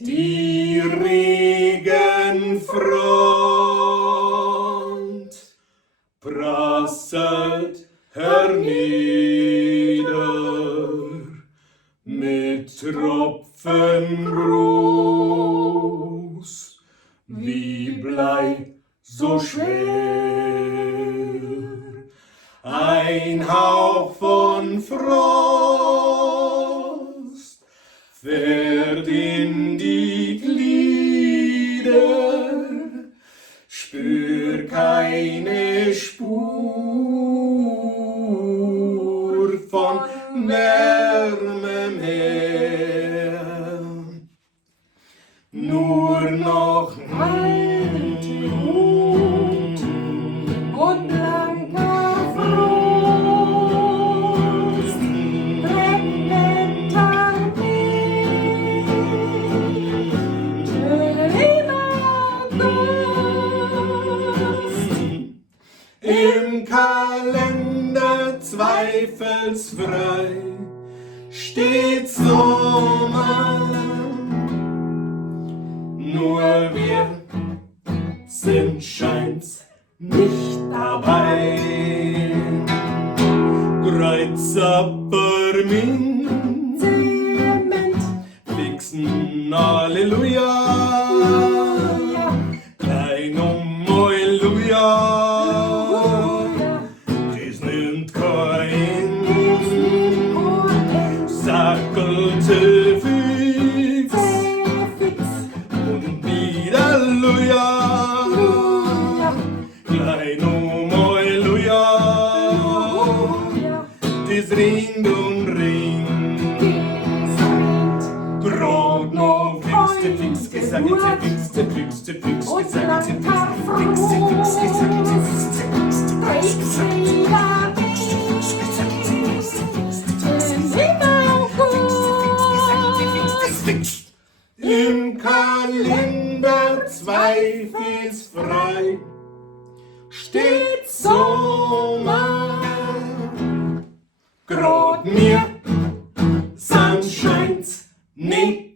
Die Regenfront prasselt hernieder mit Tropfen groß, wie Blei so schwer. Ein Hauch von Frost fährt in die Glieder, spür keine Spur von Wärme mehr, nur noch alte Hut und blanker Frost, brennend im Kalender zweifelsfrei steht Sommer, nur wir sind scheint's nicht dabei. Kreuzappermin, Zement, Fixen, Halleluja, klein Halleluja. Sackelte fix und wieder Halleluja, klein Halleluja, das ringt und ringt, grad noch fixte fix, gesagte fixte fixte fix, gesagte fixte fixte gesagte fixte fixte im Kalender zweifelsfrei steht Sommer, grad mir, Sonne scheint nicht